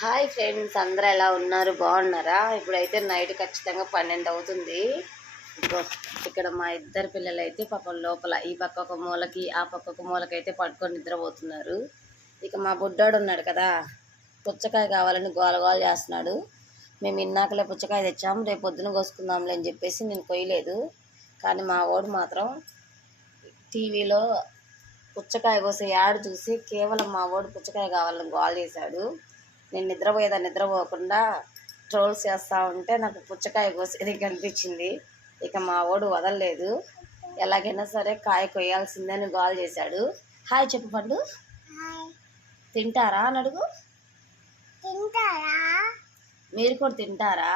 Hi friends, అందరూ ఎలా ఉన్నారు? బాగున్నారా? ఇప్పుడైతే నైట్ ఖచ్చితంగా 12 అవుతుంది. ఇక్కడ మా ఇద్దరు పిల్లలు అయితే పాపం లోపల ఈ పక్క ఒక మూలకి ఆ పక్క ఒక మూలకి అయితే పడుకొని నిద్రపోతున్నారు. ఇక మా బుడ్డోడు ఉన్నాడు కదా, పుచ్చకాయ కావాలని గోలగోల చేస్తున్నాడు. మేము ఇన్నాకలే పుచ్చకాయ తెచ్చాము, రేపు పొద్దున కోసుకుందాంలే అని చెప్పేసి నేను కొయ్యలేదు. కానీ మా వాడు మాత్రం టీవీలో పుచ్చకాయ కోసే యాడ్ చూసి కేవలం మా వాడు పుచ్చకాయ కావాలని గోల చేశాడు. నేను నిద్రపోకుండా ట్రోల్స్ చేస్తూ ఉంటే నాకు పుచ్చకాయ కోసేది కనిపించింది. ఇక మా వాడు వదలలేదు, ఎలాగైనా సరే కాయ కొయ్యాల్సిందని గోల చేశాడు. హాయ్ చెప్పు పండు. తింటారా అని అడుగు. మీరు కూడా తింటారా?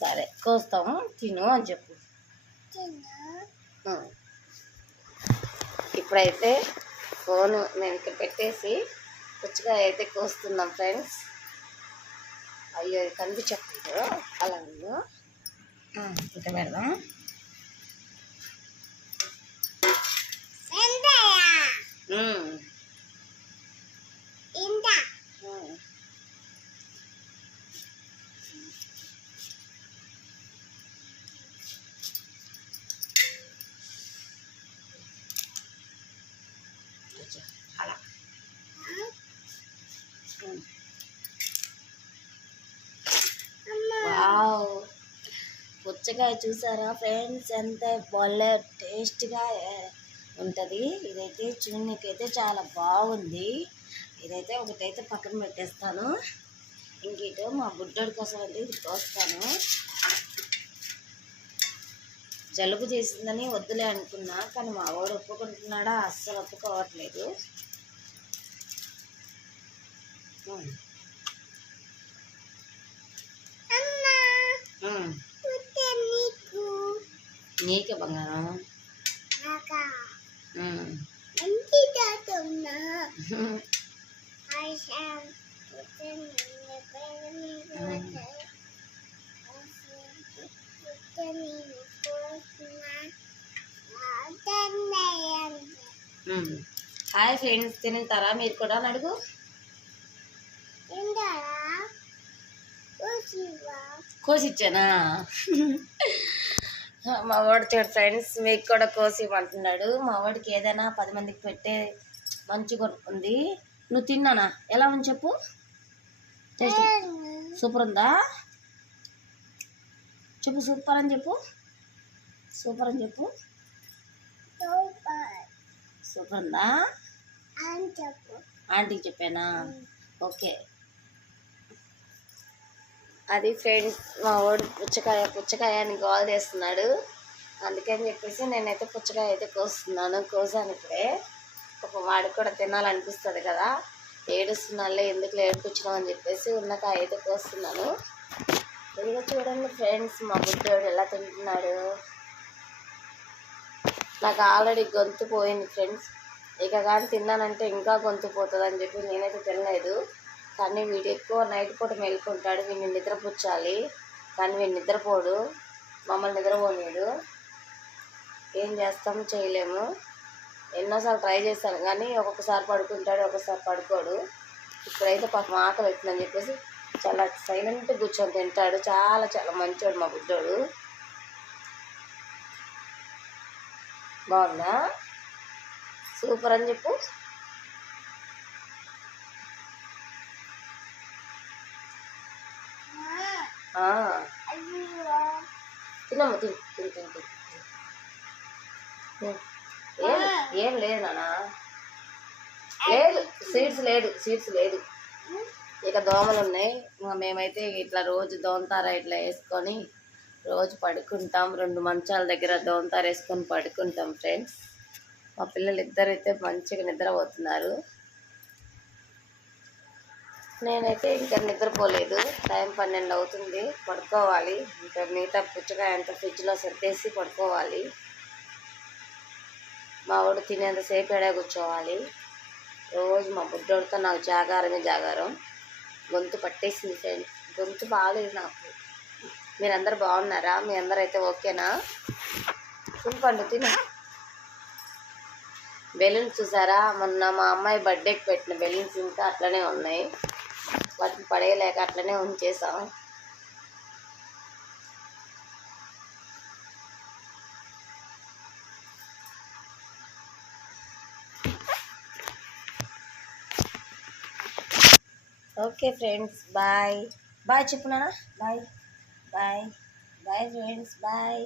సరే కోస్తాము, తిను అని చెప్పు. ఇప్పుడైతే ఫోను మేము ఇక్కడ పెట్టేసి పుచ్చకాయ అయితే కోస్తున్నాం ఫ్రెండ్స్. అయ్యో కనిపించట్లేదు, అలా ఇంకా పెడదాం. అలా వావ్, పుచ్చకాయ చూసారా ఫ్రెండ్స్, ఎంత భలే టేస్ట్గా ఉంటుంది. ఇదైతే చూడనీకైతే చాలా బాగుంది. ఇదైతే ఒకటైతే పక్కన పెట్టేస్తాను, ఇంకేటో మా బుడ్డోడి కోసం అయితే ఇది కోస్తాను. జలుబు చేసిందని వద్దులే అనుకున్నా, కానీ మా వాడు ఒప్పుకుంటున్నాడా? అస్సలు ఒప్పుకోవట్లేదు. నీకే బంగారం. హాయ్ ఫ్రెండ్స్, తింటారా మీరు కూడా అని అడుగు. కోసిచ్చానా? మా వాడు చూడు ఫ్రెండ్స్, మీకు కూడా కోసి ఇవ్వమంటున్నాడు. మా వాడికి ఏదైనా 10 మందికి పెట్టే మంచిగా ఉంది. నువ్వు తిన్నానా? ఎలా ఉంది చెప్పు. టేస్ట్ సూపర్ ఉందా? చెప్పు సూపర్ అని చెప్పు. సూపర్ అని చెప్పు. సూపర్ ఉందా? ఆంటీకి చెప్పానా? ఓకే. అది ఫ్రెండ్స్, మా వాడు పుచ్చకాయ అని గోల్ చేస్తున్నాడు. అందుకని చెప్పేసి నేనైతే పుచ్చకాయ అయితే కోస్తున్నాను. కోసాను ఇప్పుడే. ఒక వాడికి కూడా తినాలనిపిస్తుంది కదా, ఏడుస్తున్నాళ్ళే ఎందుకు ఏడుపుచ్చినాం అని చెప్పేసి ఉన్నకాయ అయితే కోస్తున్నాను. ఇదిగో చూడండి ఫ్రెండ్స్, మా బుడ్డోడు ఎలా తింటున్నాడు. నాకు ఆల్రెడీ గొంతు పోయింది ఫ్రెండ్స్, ఇక కానీ తిన్నానంటే ఇంకా గొంతు పోతుంది అని చెప్పి నేనైతే తినలేదు. కానీ వీడు ఎక్కువ నైట్ పూట మేలుకుంటాడు, వీడిని నిద్రపుచ్చాలి. కానీ వీడు నిద్రపోడు, మమ్మల్ని నిద్రపోనీడు. ఏం చేస్తాం, చేయలేము. ఎన్నోసార్లు ట్రై చేస్తాను కానీ ఒక్కొక్కసారి పడుకుంటాడు, ఒక్కొక్కసారి పడుకోడు. ఇప్పుడైతే పాపం ఆకలి అవుతుందని చెప్పేసి చాలా సైలెంట్గా కూర్చొని తింటాడు. చాలా చాలా మంచోడు మా బుడ్డోడు. బాగుందా? సూపర్ అని చెప్పు. తినమ్మ, తిను తిను తిను తిను. ఏం లేదు నాన్న, లేదు సీడ్స్ లేదు. ఇక దోమలు ఉన్నాయి. మేమైతే ఇట్లా రోజు దోమతార ఇట్లా వేసుకొని రోజు పడుకుంటాం. 2 మంచాల దగ్గర దోమతార వేసుకొని పడుకుంటాం ఫ్రెండ్స్. మా పిల్లలు ఇద్దరైతే మంచిగా నిద్రపోతున్నారు. నేనైతే ఇంకా నిద్రపోలేదు. టైం 12 అవుతుంది, పడుకోవాలి. ఇంకా మిగతా పుచ్చకాయ అంతా ఫ్రిడ్జ్లో సర్దేసి పడుకోవాలి. మా వాడు తినేంతసేపు ఎడే కూర్చోవాలి. రోజు మా బుడ్డోడితో నాకు జాగారం. గొంతు పట్టేసింది ఫ్రెండ్స్, గొంతు బాగాలేదు నాకు. మీరందరూ బాగున్నారా? మీ అందరూ అయితే ఓకేనా? తిను పండు, తిను. బెలూన్స్ చూసారా, మొన్న మా అమ్మాయి బర్త్డేకి పెట్టిన బెలూన్స్ ఇంకా అట్లనే ఉన్నాయి. వాటిని పడేయలేక అట్లనే ఉంచేసాం. ఓకే ఫ్రెండ్స్, బాయ్ బాయ్ చెప్పునా, bye bye bye friends, bye.